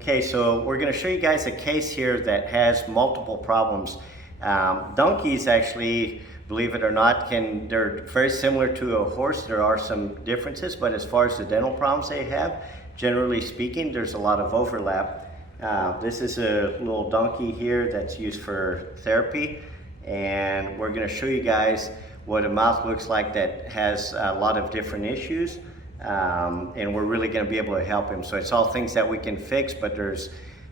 Okay, so we're going to show you guys a case here that has multiple problems. Donkeys actually, believe it or not, they're very similar to a horse. There are some differences, but as far as the dental problems they have, generally speaking, there's a lot of overlap. This is a little donkey here that's used for therapy, and we're going to show you guys what a mouth looks like that has a lot of different issues. And we're really going to be able to help him. So it's all things that we can fix, but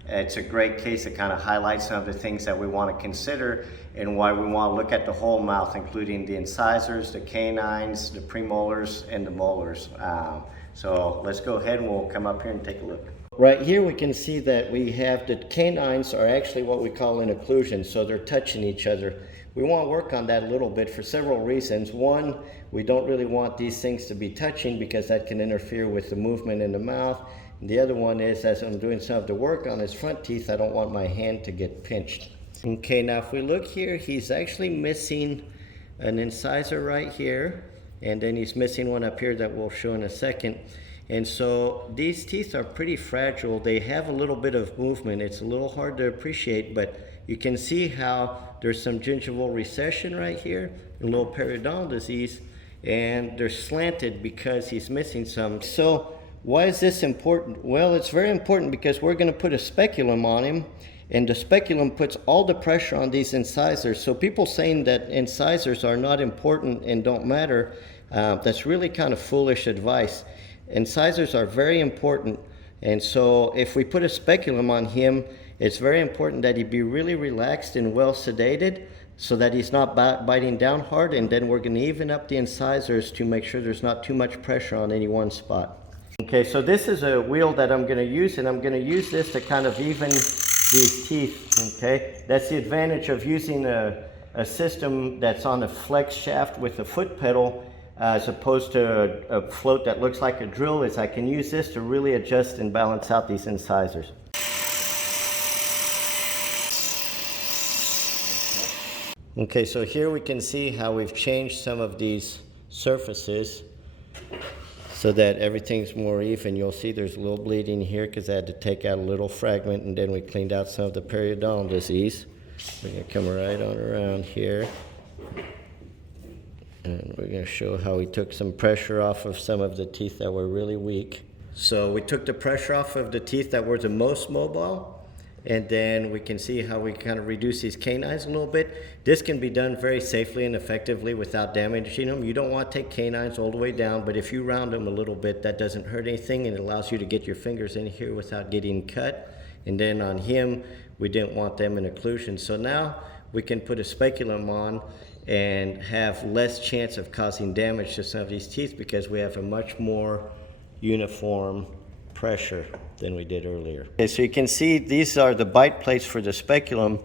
it's a great case that kind of highlights some of the things that we want to consider and why we want to look at the whole mouth, including the incisors, the canines, the premolars, and the molars. So let's go ahead and we'll come up here and take a look. Right here we can see that we have the canines are actually what we call an occlusion, so they're touching each other. We want to work on that a little bit for several reasons. One, we don't really want these things to be touching because that can interfere with the movement in the mouth. And the other one is, as I'm doing some of the work on his front teeth, I don't want my hand to get pinched. Okay, now if we look here, he's actually missing an incisor right here, and then he's missing one up here that we'll show in a second. And so these teeth are pretty fragile. They have a little bit of movement. It's a little hard to appreciate, but you can see how there's some gingival recession right here, a little periodontal disease, and they're slanted because he's missing some. So why is this important? Well, it's very important because we're going to put a speculum on him, and the speculum puts all the pressure on these incisors. So people saying that incisors are not important and don't matter, that's really kind of foolish advice. Incisors are very important, and so if we put a speculum on him, it's very important that he be really relaxed and well sedated so that he's not biting down hard, and then we're going to even up the incisors to make sure there's not too much pressure on any one spot. Okay, so this is a wheel that I'm going to use, and I'm going to use this to kind of even these teeth, okay? That's the advantage of using a system that's on a flex shaft with a foot pedal as opposed to a float that looks like a drill, is I can use this to really adjust and balance out these incisors. Okay, so here we can see how we've changed some of these surfaces so that everything's more even. You'll see there's a little bleeding here because I had to take out a little fragment, and then we cleaned out some of the periodontal disease. We're going to come right on around here, and we're going to show how we took some pressure off of some of the teeth that were really weak. So we took the pressure off of the teeth that were the most mobile, and then we can see how we kind of reduce these canines a little bit. This can be done very safely and effectively without damaging them. You don't want to take canines all the way down, but if you round them a little bit, that doesn't hurt anything, and it allows you to get your fingers in here without getting cut. And then on him, we didn't want them in occlusion. So now we can put a speculum on and have less chance of causing damage to some of these teeth because we have a much more uniform pressure than we did earlier. Okay, so you can see these are the bite plates for the speculum,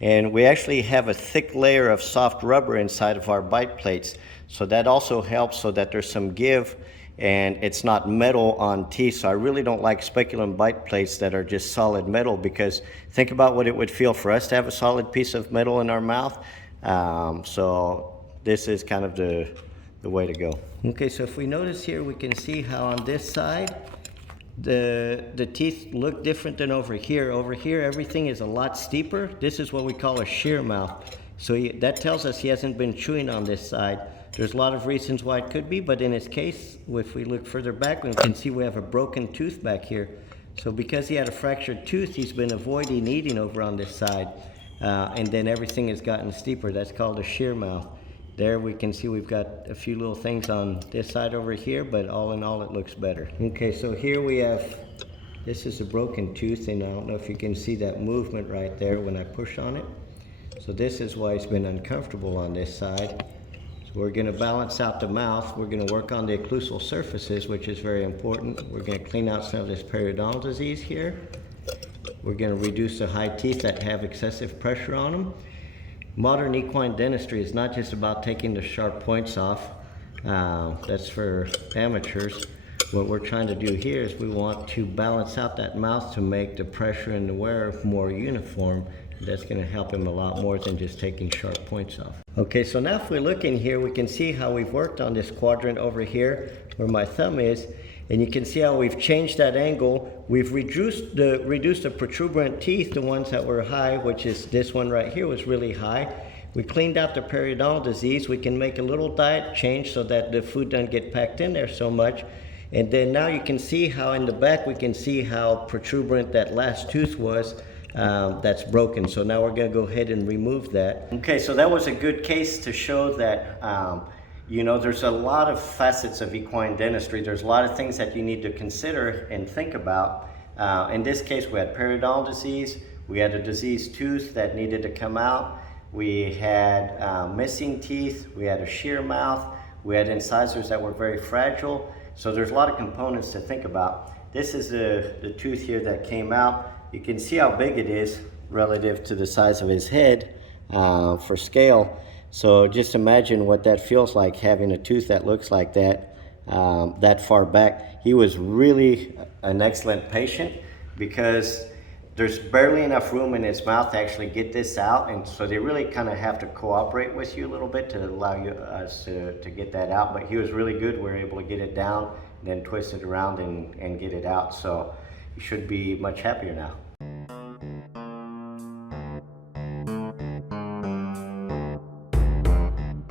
and we actually have a thick layer of soft rubber inside of our bite plates. So that also helps so that there's some give and it's not metal on teeth. So I really don't like speculum bite plates that are just solid metal, because think about what it would feel for us to have a solid piece of metal in our mouth. So this is kind of the way to go. Okay, so if we notice here, we can see how on this side the teeth look different than over here. Over here, everything is a lot steeper. This is what we call a shear mouth. So that tells us he hasn't been chewing on this side. There's a lot of reasons why it could be, but in his case, if we look further back, we can see we have a broken tooth back here. So because he had a fractured tooth, he's been avoiding eating over on this side. And then everything has gotten steeper. That's called a shear mouth. There we can see we've got a few little things on this side over here, but all in all it looks better. Okay, so here we have, this is a broken tooth, and I don't know if you can see that movement right there when I push on it. So this is why it's been uncomfortable on this side. So we're going to balance out the mouth. We're going to work on the occlusal surfaces, which is very important. We're going to clean out some of this periodontal disease here. We're going to reduce the high teeth that have excessive pressure on them. Modern equine dentistry is not just about taking the sharp points off. That's for amateurs. What we're trying to do here is we want to balance out that mouth to make the pressure and the wear more uniform. That's going to help him a lot more than just taking sharp points off. Okay, so now if we look in here, we can see how we've worked on this quadrant over here where my thumb is. And you can see how we've changed that angle. We've reduced the protuberant teeth, the ones that were high, which is this one right here was really high. We cleaned out the periodontal disease. We can make a little diet change so that the food doesn't get packed in there so much. And then now you can see how in the back we can see how protuberant that last tooth was that's broken. So now we're going to go ahead and remove that. Okay, so that was a good case to show that you know, there's a lot of facets of equine dentistry. There's a lot of things that you need to consider and think about. In this case, we had periodontal disease. We had a diseased tooth that needed to come out. We had missing teeth. We had a shear mouth. We had incisors that were very fragile. So there's a lot of components to think about. This is the tooth here that came out. You can see how big it is relative to the size of his head for scale. So just imagine what that feels like, having a tooth that looks like that, that far back. He was really an excellent patient because there's barely enough room in his mouth to actually get this out, and so they really kind of have to cooperate with you a little bit to allow us to get that out. But he was really good. We were able to get it down and then twist it around and get it out. So you should be much happier now.